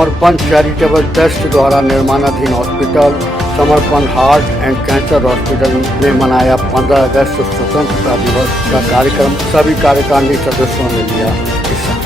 समर्पण charitable trust द्वारा निर्माणाधीन हॉस्पिटल समर्पण हार्ट एंड कैंसर हॉस्पिटल ने मनाया 15 अगस्त स्वतंत्रता दिवस का कार्यक्रम। सभी कार्यकारिणी सदस्यों ने लिया हिस्सा।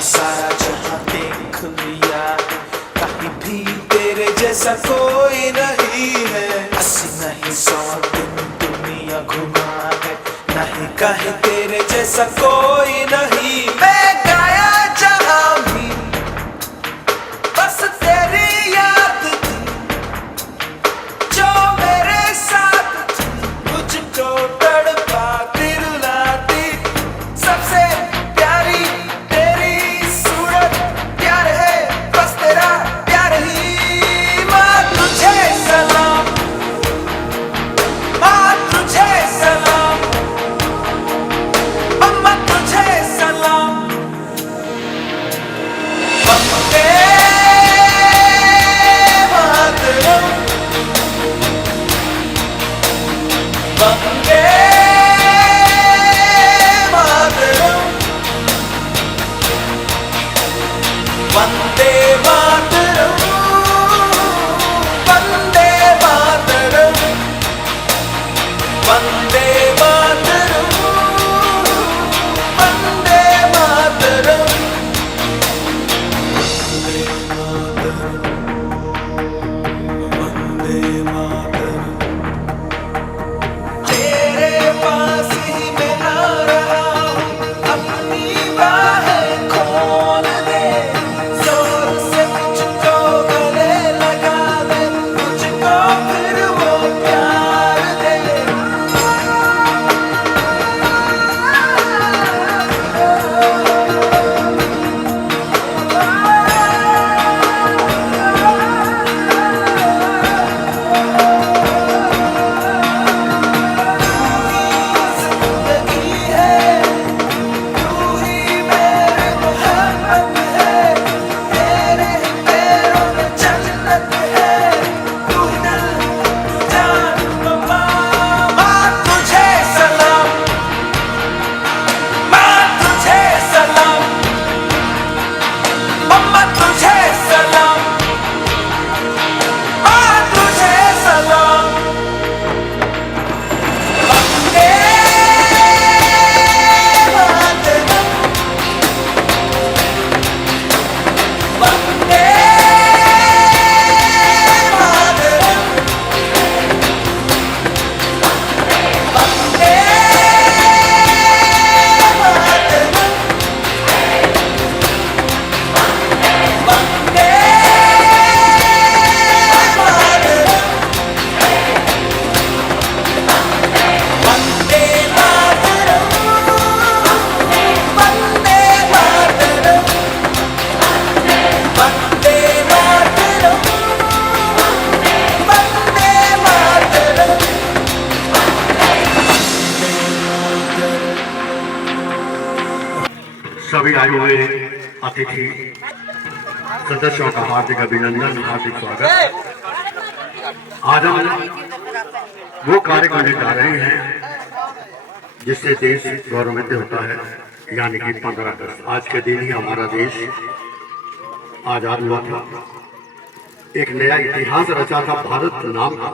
सारा जहां देख लिया, कहीं भी तेरे जैसा कोई नहीं है। 80 नहीं 100 दिन दुनिया घुमा है, नहीं कहीं तेरे जैसा कोई नहीं। मैं गाया जहां भी बस तेरी याद थी, जो मेरे साथ थी, मुझको तड़पाती रुलाती। सबसे प्यारी तेरी सूरत, प्यार है बस तेरा प्यार ही। माँ तुझे सलाम, माँ तुझे सलाम, अम्मा तुझे सलाम। वंदे मातरम, वंदे मातरम, वंदे मातरम, वंदे मातरम, वंदे मातरम, वंदे मातरम। तेरे पास ही मैं आ रहा हूँ, अपनी बाहें खोल दे, जोर से मुझको गले लगा दे, मुझको फिर वो प्यार दे। जिंदगी है, तू ही मेरी मोहब्बत है, तेरे ही पैरों में जन्नत है, तू ही दिल तू जान बाबा। माँ तुझे सलाम, माँ तुझे सलाम, अम्मा तुझे सलाम, माँ तुझे सलाम। वंदे मातरम, वंदे मातरम, वंदे मातरम, वंदे मातरम, वंदे मातरम, वंदे मातरम, वंदे मातरम, वंदे मातरम। सभी आए हुए अतिथि सदस्यों का हार्दिक अभिनंदन, हार्दिक स्वागत। आज हम वो कार्य करने जा रहे हैं जिससे देश गौरवान्वित होता है, यानी कि 15 अगस्त। आज के दिन ही हमारा देश आजाद हुआ था, एक नया इतिहास रचा था भारत नाम का,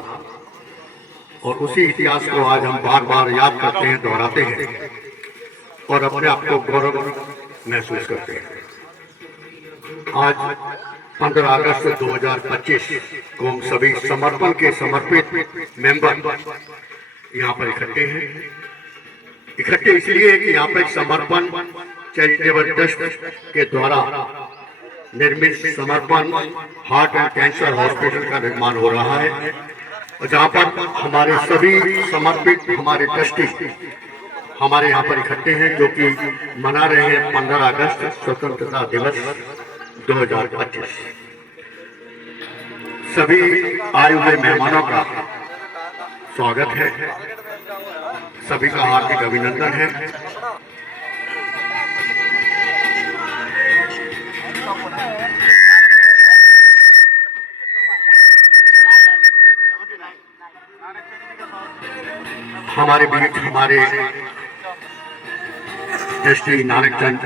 और उसी इतिहास को आज हम बार बार याद करते हैं, दोहराते हैं और अपने आप को गौरव महसूस करते हैं। आज 15 अगस्त 2025 को हम सभी समर्पण के समर्पित मेंबर यहाँ पर इकट्ठे हैं। इकट्ठे इसलिए है कि यहाँ पर समर्पण चैरिटेबल ट्रस्ट के द्वारा निर्मित समर्पण हार्ट एंड कैंसर हॉस्पिटल का निर्माण हो रहा है, जहां पर हमारे सभी समर्पित हमारे ट्रस्टी हमारे यहाँ पर इकट्ठे हैं, जो कि मना रहे हैं 15 अगस्त स्वतंत्रता दिवस 2025। सभी आए हुए मेहमानों का स्वागत है, सभी का हार्दिक अभिनंदन है। हमारे बीच हमारे ट्रस्टी नानक चंद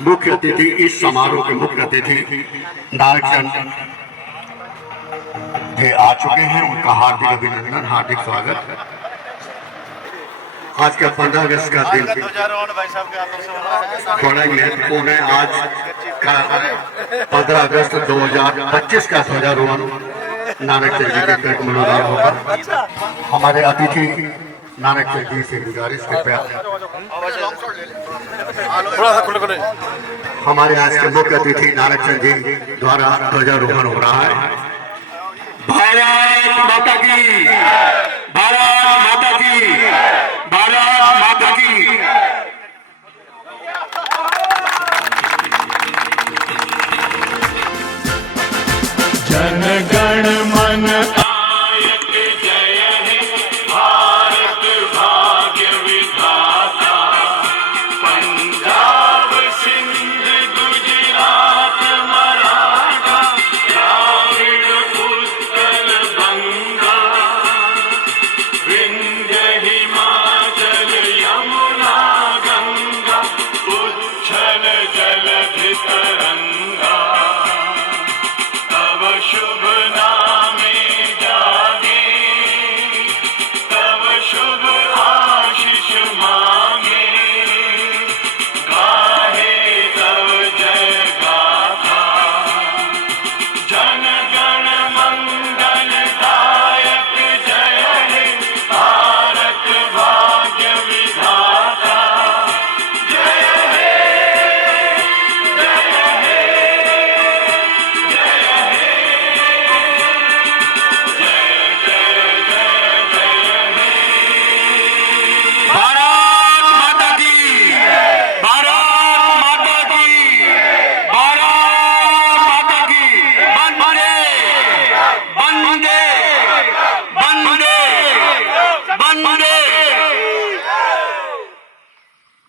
मुख्य अतिथि, इस समारोह के मुख्य अतिथि नानक चंद जी आ चुके हैं। उनका हार्दिक अभिनंदन, हार्दिक स्वागत। आज का 15 अगस्त का दिन बड़ा ही महत्वपूर्ण है। आज का 15 अगस्त 2025 का ध्वजारोहण नानक चंद जी के पेट मनोरंजन होगा। हमारे अतिथि नानक चंद जी से गुजारिश कृपया हमारे आज के मुख्य अतिथि नानक चंद जी द्वारा ध्वजारोहण हो रहा है। भारत माता की, भारत माता की, भारत माता की। जन गण मन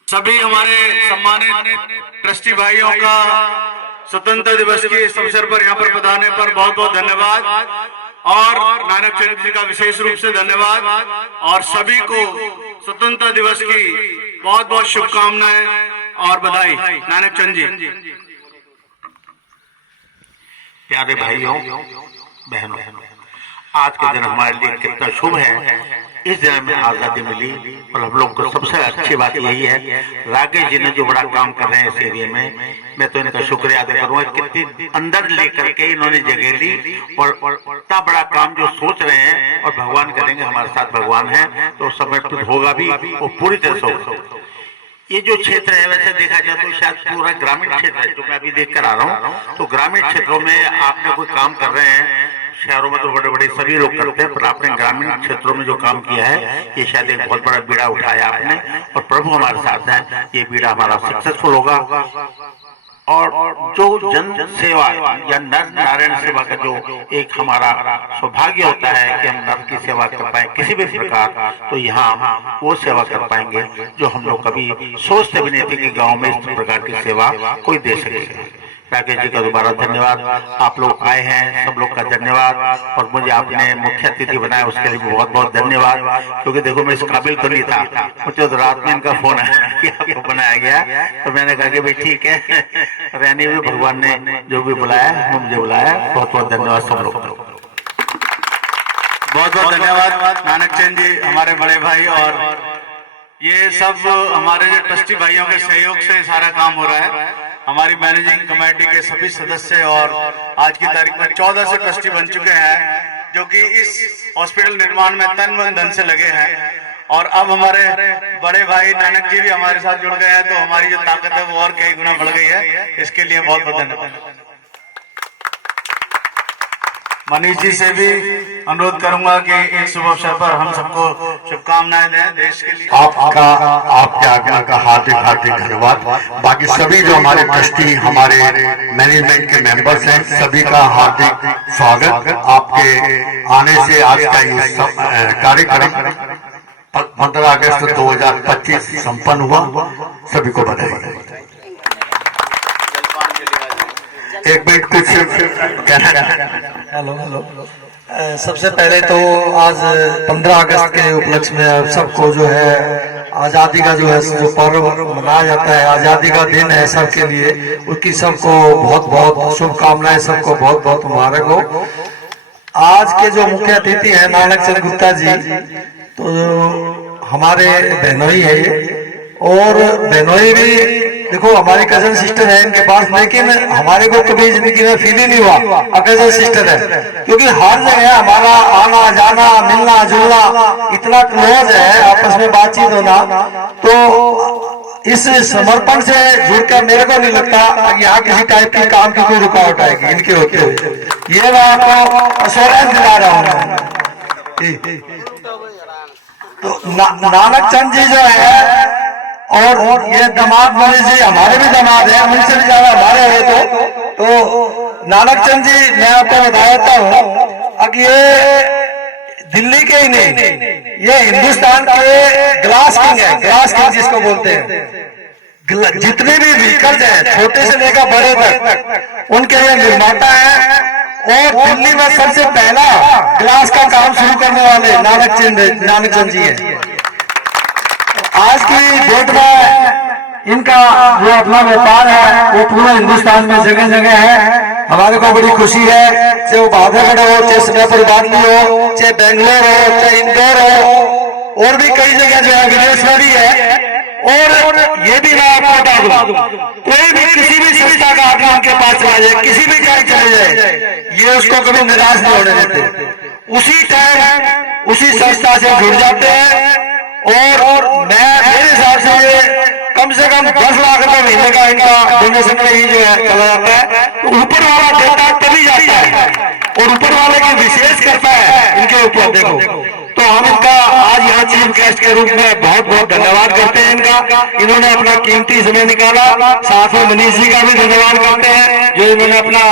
सभी हमारे सम्मानित ट्रस्टी भाइयों का स्वतंत्रता दिवस के इस अवसर पर यहाँ पर पधारने पर बहुत बहुत धन्यवाद, और नानक चंद जी का विशेष रूप से धन्यवाद, और सभी को स्वतंत्रता दिवस की बहुत बहुत शुभकामनाएं और बधाई। नानक चंद जी। प्यारे भाइयों बहनों, आज के दिन हमारे लिए कितना शुभ है। इस दिन में आजादी मिली, और हम लोग को सबसे अच्छी बात यही है, राकेश जी ने जो बड़ा काम कर रहे हैं इस एरिया में, मैं तो इनका शुक्रिया अदा करूंगा। कितनी अंदर लेकर के इन्होंने जगह ली, और इतना बड़ा काम जो सोच रहे हैं, और भगवान करेंगे, हमारे साथ भगवान है, तो समर्पित होगा भी, और पूरी तरह से होगा। ये जो क्षेत्र है, वैसे देखा जाए तो शायद पूरा ग्रामीण क्षेत्र है, जो मैं अभी देख कर आ रहा हूँ। तो ग्रामीण क्षेत्रों में आपने कोई काम कर रहे हैं, शहरों में तो बड़े बड़े सभी लोग करते हैं, पर आपने ग्रामीण क्षेत्रों में जो काम किया है, ये शायद एक बहुत बड़ा बीड़ा उठाया आपने, और प्रभु हमारे साथ है, ये बीड़ा हमारा सक्सेसफुल होगा। और जो जन सेवा या नर नारायण सेवा का जो एक हमारा सौभाग्य होता है कि हम नर की सेवा कर पाए किसी भी प्रकार, तो यहाँ हम वो सेवा कर पाएंगे जो हम लोग कभी सोचते भी नहीं थे कि गाँव में इस प्रकार की सेवा कोई दे सकेगा। राकेश जी का दोबारा धन्यवाद, आप लोग आए हैं, सब लोग का धन्यवाद, और मुझे आपने मुख्य अतिथि बनाया उसके लिए बहुत बहुत धन्यवाद। क्योंकि देखो मैं इस काबिल तो नहीं था, मुझे तो रात में इनका फोन आया कि आपको बनाया गया, तो मैंने कहा कि भाई ठीक है, रहने भी भगवान ने जो भी बुलाया मुझे बुलाया। बहुत बहुत धन्यवाद सब लोग। बहुत बहुत धन्यवाद नानक चंद जी, हमारे बड़े भाई, और ये सब हमारे जो ट्रस्टी भाइयों के सहयोग से सारा काम हो रहा है। हमारी मैनेजिंग कमेटी के सभी सदस्य और आज की तारीख में 14 से ट्रस्टी बन चुके हैं, जो कि इस हॉस्पिटल निर्माण में तन मन धन से लगे हैं। और अब हमारे बड़े भाई नानक जी भी हमारे साथ जुड़ गए हैं, तो हमारी जो ताकत है वो और कई गुना बढ़ गई है। इसके लिए बहुत बहुत धन्यवाद। मनीष जी से भी अनुरोध करूंगा कि इस शुभ अवसर पर हम सबको शुभकामनाएं दें देश के लिए। आपका आपके आज्ञा का हार्दिक हार्दिक धन्यवाद। बाकी सभी जो हमारे ट्रस्टी हमारे मैनेजमेंट के मेंबर्स हैं, सभी का हार्दिक स्वागत। आपके आने से आज का ये कार्यक्रम 15 अगस्त 2025 संपन्न हुआ। सभी को बधाई। एक मिनट कुछ कहना। हेलो सबसे पहले तो आज 15 अगस्त के उपलक्ष्य में सबको जो है आज़ादी का जो पर्व मनाया जाता है, आज़ादी का दिन है सबके लिए, उसकी सबको बहुत बहुत शुभकामनाएं, सबको बहुत बहुत मुबारक हो। आज के जो मुख्य अतिथि हैं नानक चंद गुप्ता जी, तो हमारे बहनोई है ये, और बहनोई भी देखो हमारी कजन सिस्टर है इनके पास, लेकिन हमारे को कभी जिंदगी में फील ही नहीं हुआ कजन सिस्टर है, क्योंकि हर जगह हमारा आना जाना मिलना जुलना इतना क्लोज है, आपस में बातचीत होना। तो इस समर्पण से जुड़कर मेरे को नहीं लगता कि यहाँ किसी टाइप की काम की कोई रुकावट आएगी इनके होते हुए। ये मैं आपको एश्योरेंस दिला रहा हूँ। तो नानक चंद जी जो है और ये दामाद मनीष जी हमारे भी दामाद हैं, उनसे भी ज्यादा हमारे हैं। तो नानक चंद जी मैं आपको बता देता हूँ, अब ये दिल्ली के ही नहीं, ये हिंदुस्तान के ग्लास किंग है, ग्लास किंग जिसको बोलते हैं। जितने भी व्हीकल्स हैं छोटे से लेकर बड़े तक उनके ये निर्माता है, और दिल्ली में सबसे पहला ग्लास का काम शुरू करने वाले नानक चंद जी हैं। आज की डेट में इनका जो अपना व्यापार है वो पूरे हिंदुस्तान में जगह जगह है। हमारे को बड़ी खुशी है, चाहे वो बहादुरगढ़ हो, चाहे सिंगापुर बादली हो, चाहे बेंगलोर हो, चाहे इंदौर हो, और भी कई जगह जो है विदेश में भी है। और ये भी मैं आपको बता दूं, कोई भी किसी भी संस्था का आदमी उनके पास चला जाए, किसी भी जगह चले जाए, ये उसको कभी निराश नहीं होने देते। उसी टाइम उसी संस्था से जुड़ जाते हैं। और मैं मेरे हिसाब से कम 10 लाख रुपए महीने का इनका डोनेशन में ही जो है चला जाता है। तो ऊपर वाला देता तभी जाता है, और ऊपर वाले की विशेष करता है इनके ऊपर। देखो तो हम इनका आज यहाँ चीफ गेस्ट के रूप में बहुत बहुत धन्यवाद करते हैं इनका। इन्होंने अपना कीमती समय निकाला। साथ में मनीष जी का भी धन्यवाद करते हैं जो इन्होंने अपना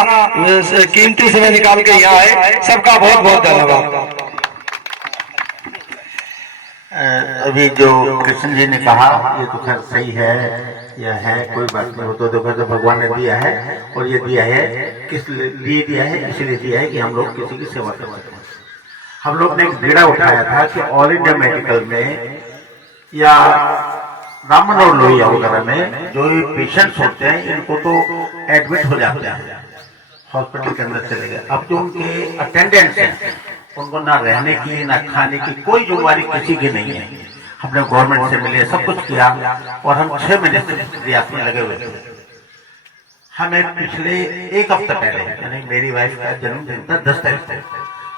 कीमती समय निकाल के यहाँ आए। सबका बहुत बहुत धन्यवाद। अभी जो कृष्ण जी ने कहा ये तो खैर सही है, यह है, कोई बात नहीं। हो तो देखो तो भगवान ने दिया है, और ये दिया है किस लिए दिया है, इसलिए दिया है कि हम लोग किसी की सेवा कर सकें। हम लोग ने एक बीड़ा उठाया था कि ऑल इंडिया मेडिकल में या रामन और लोहिया वगैरह में जो पेशेंट्स होते हैं इनको तो एडमिट हो जाते हैं, हॉस्पिटल के अंदर चले गए। अब जो उनके अटेंडेंट्स हैं उनको ना रहने की ना खाने की कोई जिम्मेवारी किसी की नहीं है। हमने गवर्नमेंट से मिले, सब कुछ किया, और हम 6 महीने से प्रयास में लगे हुए थे। हमें पिछले 1 हफ्ता पहले, यानी मेरी वाइफ का जन्मदिन था 10 तारीख को,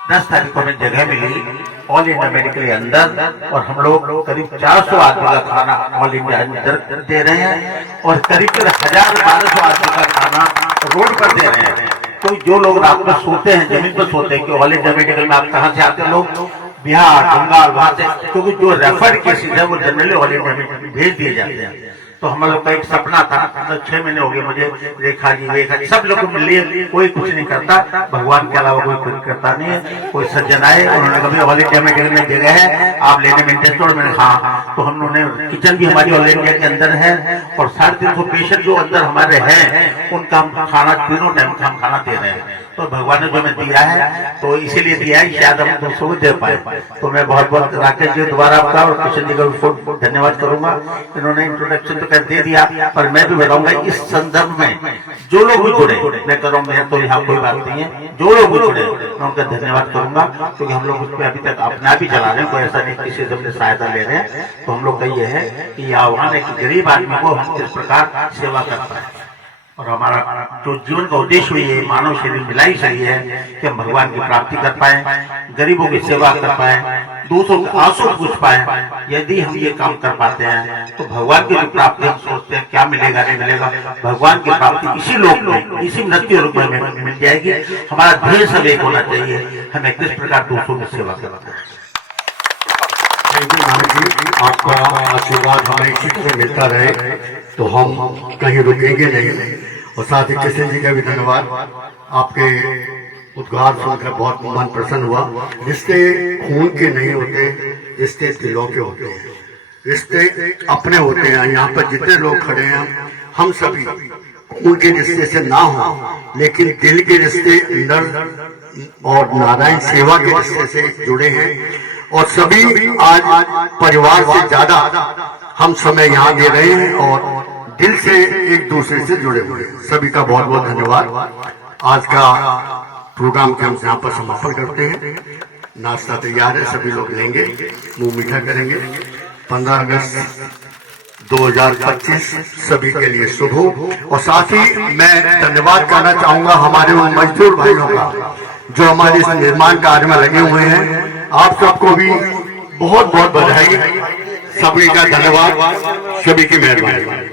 10 तारीख को हमें जगह मिली ऑल इंडिया मेडिकल के अंदर, और हम लोग करीब 400 आदमी का खाना ऑल इंडिया अंदर दे रहे हैं, और करीब 1000-1200 आदमी का खाना रोड पर दे रहे हैं। तो जो लोग रात में सोते हैं, जमीन पर सोते हैं, कि ऑल इंडिया मेडिकल में आप कहाँ से आते हैं लोग, बिहार बंगाल वहां से, क्योंकि जो रेफर केसेज है वो जनरली ऑल इंडिया मेडिकल में भेज दिए जाते हैं। तो हम लोग का एक सपना था, मतलब 6 महीने हो गए मुझे, रेखा जी सब लोग मिलिए, कोई कुछ नहीं करता, भगवान के अलावा कोई कुछ करता नहीं है। कोई सज्जन आए, उन्होंने कभी ऑल इंडिया मेडिकल में जगह है, आप लेने में इंटरेस्ट हो? मैंने हाँ। तो हम लोगों किचन भी हमारी ऑल इंडिया के अंदर है, और 350 पेशेंट जो अंदर हमारे हैं उनका हम खाना तीनों टाइम का हम खाना दे रहे हैं। तो भगवान ने जो हमें दिया है तो इसीलिए दिया है, शायद हम दूसरों को दे पाए। तो मैं बहुत बहुत राकेश जी दोबारा आपका और किशन जी का धन्यवाद करूंगा। इन्होंने इंट्रोडक्शन तो कर दे दिया, पर मैं भी बताऊंगा इस संदर्भ में जो लोग भी जुड़े, मैं कर रहा हूँ, मैं तो यहाँ कोई बात नहीं है, जो लोग भी जुड़े मैं उनका धन्यवाद करूंगा, क्योंकि हम लोग उस पर अभी तक अपना भी चला रहे हैं, कोई ऐसा नहीं किसी से अपने सहायता ले रहे हैं। तो हम लोग का ये है कि आह्वान है कि गरीब आदमी को हम किस प्रकार सेवा कर पाए, और हमारा जो जीवन का उद्देश्य हुई है मानव शरीर मिलाई सही है कि हम भगवान की प्राप्ति कर पाए, गरीबों की सेवा कर पाए, दूसरों के आंसू पूछ पाए। यदि हम ये काम कर पाते हैं तो भगवान की जो प्राप्ति हम सोचते हैं क्या मिलेगा नहीं मिलेगा, भगवान की प्राप्ति इसी लोक में, इसी मृत्यु रूप में मिल जाएगी। हमारा ध्येय सब एक होना चाहिए, हमें किस प्रकार दूसरों की सेवा करना है। नानक जी, आपका आशीर्वाद हमें इसी तरह मिलता रहे तो हम कहीं रुकेंगे नहीं। और साथ ही किशन जी का भी धन्यवाद, आपके उद्गार सुनकर बहुत मन प्रसन्न हुआ। रिश्ते खून के नहीं होते, रिश्ते दिलों के होते हैं, रिश्ते अपने होते हैं। यहाँ पर जितने लोग खड़े हैं हम सभी खून के रिश्ते से ना हो, लेकिन दिल के रिश्ते अंदर और नारायण सेवा के रिश्ते से जुड़े हैं। और सभी आज परिवार से ज्यादा हम समय यहाँ दे रहे हैं और दिल से एक दूसरे से जुड़े हुए हैं। सभी का बहुत बहुत धन्यवाद। आज का प्रोग्राम के हम यहाँ पर समापन करते हैं। नाश्ता तैयार है, सभी लोग लेंगे, मुंह मीठा करेंगे। 15 अगस्त 2025 सभी के लिए शुभ हो। और साथ ही मैं धन्यवाद करना चाहूंगा हमारे उन मजदूर भाइयों का जो हमारे इस निर्माण कार्य में लगे हुए हैं। आप सबको भी बहुत बहुत बधाई, सभी का धन्यवाद, सभी की मेहरबानी।